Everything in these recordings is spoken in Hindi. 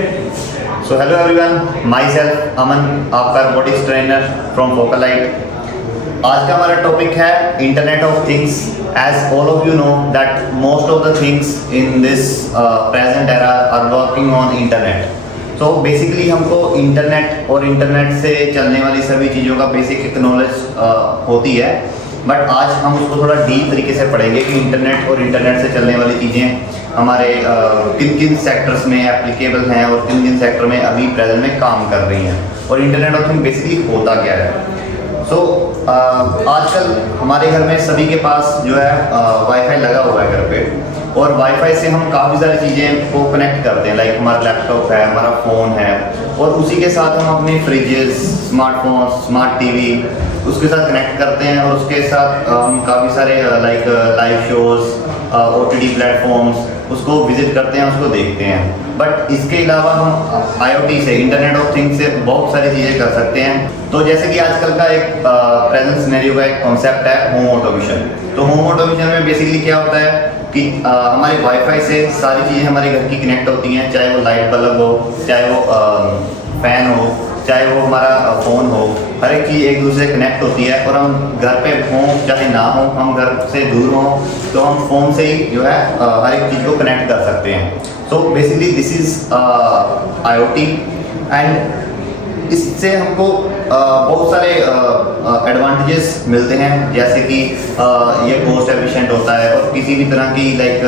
So hello everyone, myself Aman, आपका रोबोटिक्स ट्रेनर फ्रॉम फोकलाइट। आज का हमारा टॉपिक है internet of things. As all of you know that most of the things in this present era are working on internet. So basically हमको इंटरनेट और इंटरनेट से चलने वाली सभी चीज़ों का बेसिक नॉलेज होती है, बट आज हम उसको थोड़ा डीप तरीके से पढ़ेंगे कि इंटरनेट और इंटरनेट से चलने वाली चीज़ें हमारे किन किन सेक्टर्स में एप्लीकेबल हैं और किन किन सेक्टर में अभी प्रेजेंट में काम कर रही हैं और इंटरनेट ऑफ थिंग बेसिकली होता क्या है। सो आजकल हमारे घर में सभी के पास जो है वाईफाई लगा हुआ है घर पे, और वाईफाई से हम काफ़ी सारी चीज़ें को कनेक्ट करते हैं। लाइक हमारा लैपटॉप है, हमारा फ़ोन है, और उसी के साथ हम अपने फ्रिजेस, स्मार्टफोन, स्मार्ट टीवी उसके साथ कनेक्ट करते हैं, और उसके साथ हम काफ़ी सारे like live shows, OTT platforms उसको विजिट करते हैं, उसको देखते हैं। बट इसके अलावा हम IoT से, इंटरनेट ऑफ थिंग्स से बहुत सारी चीज़ें कर सकते हैं। तो जैसे कि आजकल का एक प्रेजेंट सिनेरियो का एक कॉन्सेप्ट है होम ऑटोमेशन। तो होम ऑटोमेशन में बेसिकली क्या होता है कि हमारे वाईफाई से सारी चीज़ें हमारे घर की कनेक्ट होती हैं, चाहे वो लाइट बल्ब हो, चाहे वो फ़ैन हो, चाहे वो हमारा फ़ोन हो, हर एक चीज़ एक दूसरे से कनेक्ट होती है। और हम घर पे हों चाहे ना हो, हम घर से दूर हों, तो हम फ़ोन से ही जो है हर एक चीज़ को कनेक्ट कर सकते हैं। So basically this is IoT, and इससे हमको बहुत सारे एडवांटेजेस मिलते हैं, जैसे कि ये कॉस्ट एफिशिएंट होता है, और किसी भी तरह की लाइक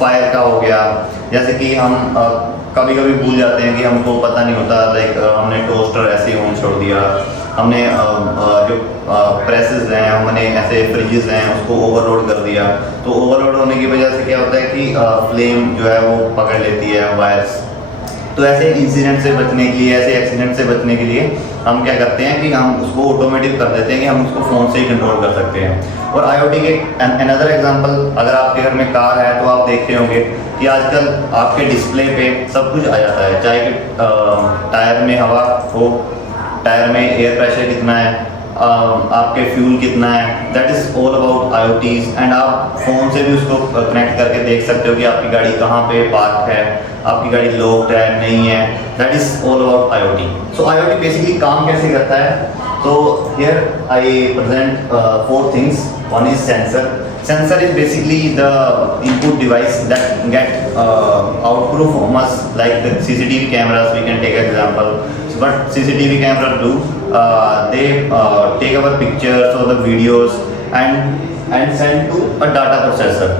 फायर का हो गया, जैसे कि हम कभी कभी भूल जाते हैं कि हमको पता नहीं होता, लाइक हमने टोस्टर ऐसे ही ऑन छोड़ दिया, हमने जो प्रेसेस हैं, हमने ऐसे फ्रिजेस हैं उसको ओवरलोड कर दिया। तो ओवरलोड होने की वजह से क्या होता है कि फ्लेम जो है वो पकड़ लेती है वायर्स। तो ऐसे इंसिडेंट से बचने के लिए, ऐसे एक्सीडेंट से बचने के लिए हम क्या करते हैं कि हम उसको ऑटोमेटिक कर देते हैं कि हम उसको फ़ोन से ही कंट्रोल कर सकते हैं। और IoT के अनदर एग्जांपल, अगर आपके घर में कार है तो आप देखते होंगे कि आजकल आपके डिस्प्ले पे सब कुछ आ जाता है, चाहे कि टायर में हवा हो, टायर में एयर प्रेशर कितना है, आपके फ्यूल कितना है, that is all about IoTs। And आप फ़ोन से भी उसको कनेक्ट करके देख सकते हो कि आपकी गाड़ी कहाँ पे पार्क है, आपकी गाड़ी लॉक्ड है नहीं है, that is all about IoT। So IoT basically काम कैसे करता है? तो here I present 4 things. One is sensor. Sensor is basically the input device that get output from us, like the CCTV cameras. We can take example. So what CCTV cameras do? They take our pictures or the videos and send to a data processor.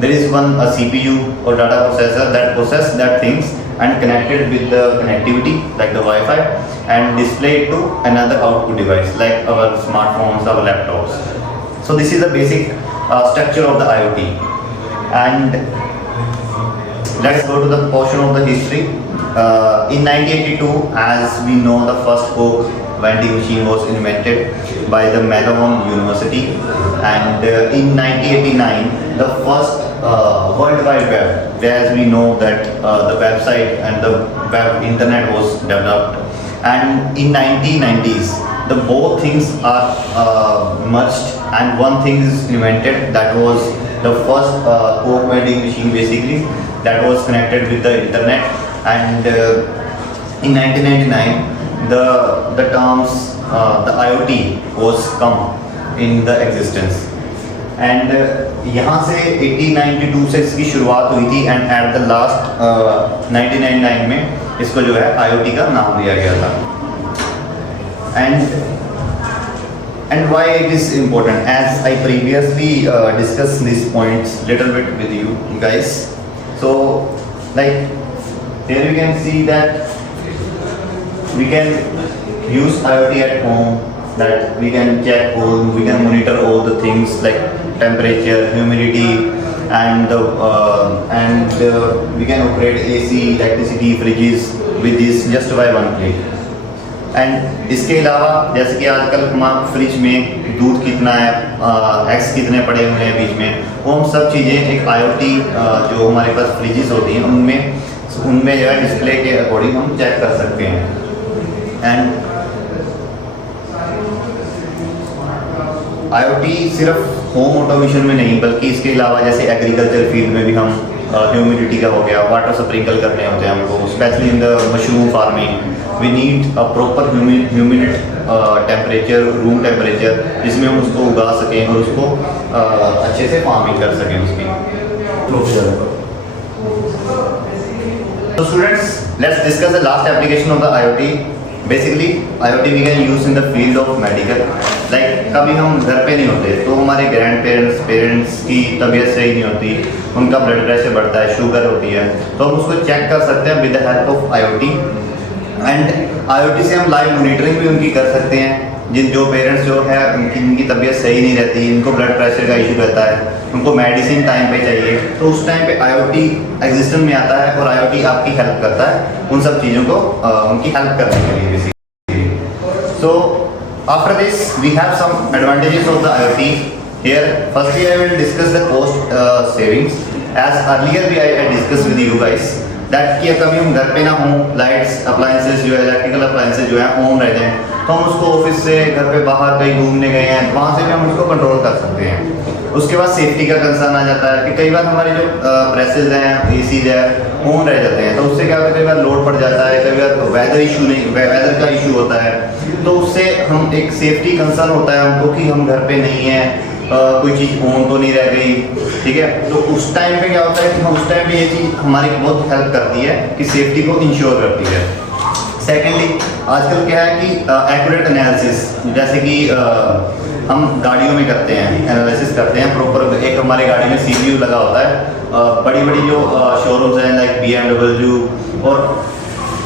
There is a CPU or data processor that process that things and connected with the connectivity like the Wi-Fi and display it to another output device like our smartphones, our laptops. So this is the basic structure of the IoT. And let's go to the portion of the history. In 1982, as we know, the first Coke vending machine was invented by the Melbourne University, and in 1989, the first World Wide Web, as we know that the website and the web internet was developed, and in 1990s, the both things are merged and one thing is invented, that was the first Coke vending machine basically, that was connected with the internet. And in 1999 the terms the IoT was come in the existence, and यहाँ से 1892 से इसकी शुरुआत हुई थी, एंड एट द लास्ट 1999 में इसको जो है IoT का नाम दिया गया था। And why it is important, as I previously discussed these points little bit with you guys. So like here you can see that we can use IoT at home, that we can check all, we can monitor all the things like temperature, humidity, and we can operate AC, electricity, fridges with this just by one click. And इसके अलावा जैसे कि आजकल हमारे फ्रिज में दूध कितना है, एग्स कितने पड़े हुए हैं बीच में, वो हम सब चीज़ें एक IoT जो हमारे पास फ्रिजेस होती हैं उनमें जो है डिस्प्ले के अकॉर्डिंग हम चेक कर सकते हैं। एंड IoT सिर्फ होम ऑटोमेशन में नहीं, बल्कि इसके अलावा जैसे एग्रीकल्चर फील्ड में भी हम ह्यूमिडिटी का हो गया, वाटर स्प्रिंकल करने होते हैं हमको, especially in the mushroom farming, we need a proper humid temperature, room temperature, जिसमें हम उसको उगा सकें और उसको अच्छे से फार्मिंग कर सकें उसकी। So students, let's discuss the last application of the IoT. Basically, IoT we can use in the field of medical. Like कभी हम घर पे नहीं होते तो हमारे ग्रैंड पेरेंट्स की तबीयत सही नहीं होती, उनका ब्लड प्रेशर बढ़ता है, शुगर होती है, तो हम उसको चेक कर सकते हैं with the help of IoT। And IoT से हम लाइव मॉनिटरिंग भी उनकी कर सकते हैं। जो पेरेंट्स जो है इनकी तबीयत सही नहीं रहती, इनको ब्लड प्रेशर का इशू रहता है, उनको मेडिसिन टाइम पे चाहिए, तो उस टाइम पे IoT एग्जिस्टेंस में आता है और IoT आपकी हेल्प करता है उन सब चीज़ों को उनकी हेल्प करने के लिए basically. So after this we have some advantages of the IoT। Here firstly I will discuss the cost savings. As earlier भी I discuss with you guys that कि कभी हम घर पे ना हों, लाइट्स अप्लायंसेस जो है, इलेक्ट्रिकल अप्लायंसेस जो है ऑन रहते हैं, तो हम उसको ऑफिस से घर पे बाहर कहीं घूमने गए हैं, वहाँ से भी हम उसको कंट्रोल कर सकते हैं। उसके बाद सेफ्टी का कंसर्न आ जाता है कि कई बार हमारे जो प्रेसेस हैं, एसीज है, ऑन रह जाते हैं, तो उससे क्या होता है कई बार लोड पड़ जाता है, कई बार वेदर का इशू होता है, तो उससे हम एक सेफ्टी कंसर्न होता है हमको कि हम घर पे नहीं है, कोई चीज़ ऑन तो नहीं रह गई, ठीक है। तो उस टाइम पे क्या होता है कि हम उस टाइम पे ये चीज़ हमारी बहुत हेल्प करती है कि सेफ्टी को इंश्योर करती है। सेकेंडली, आजकल क्या है कि एक्यूरेट एनालिसिस, जैसे कि हम गाड़ियों में करते हैं, एनालिसिस करते हैं प्रॉपर। एक हमारे गाड़ी में CPU लगा होता है, बड़ी बड़ी जो शोरूम्स हैं लाइक BMW और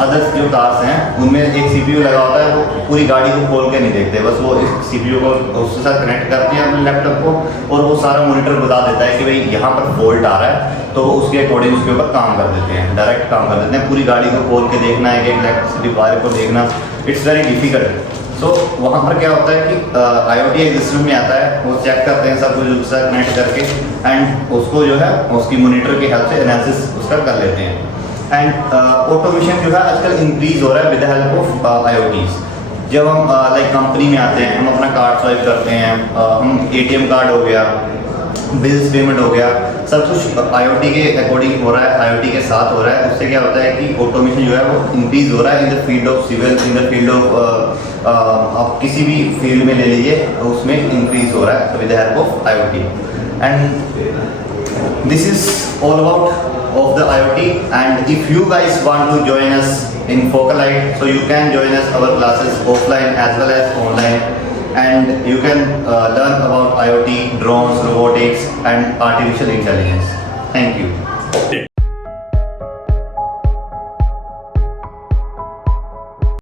अदर्स जो कार्स हैं उनमें एक CPU लगा होता है, वो पूरी गाड़ी को खोल के नहीं देखते, बस वो इस CPU को उसके साथ कनेक्ट करते हैं अपने लैपटॉप को और वो सारा मॉनिटर बता देता है कि भाई यहाँ पर फॉल्ट आ रहा है, तो उसके अकॉर्डिंग उसके ऊपर काम कर देते हैं, डायरेक्ट काम कर देते हैं। पूरी गाड़ी को खोल के देखना है कि इलेक्ट्रिसिटी वायर को देखना, इट्स वेरी डिफिकल्ट। सो वहाँ पर क्या होता है कि IoT एग्जिस्टेंस में आता है, वो चेक करते हैं सब कुछ उसका कनेक्ट करके एंड उसको जो है उसकी मॉनिटर की हेल्प से एनालिसिस उसका कर लेते हैं। एंड ऑटोमेशन जो है आजकल इंक्रीज हो रहा है with the help of IoTs। जब हम लाइक कंपनी में आते हैं, हम अपना कार्ड स्वाइप करते हैं, हम ATM कार्ड हो गया, बिल्स पेमेंट हो गया, सब कुछ IoT के अकॉर्डिंग हो रहा है, IoT के साथ हो रहा है। उससे क्या होता है कि ऑटोमेशन जो है वो इंक्रीज हो रहा है in the field of civil, in the field of आप किसी भी फील्ड में ले लीजिए, उसमें इंक्रीज हो रहा है with the help of IoT। And this is all about of the IoT, and if you guys want to join us in Focalite, so you can join us our classes offline as well as online, and you can learn about IoT, drones, robotics and artificial intelligence. Thank you.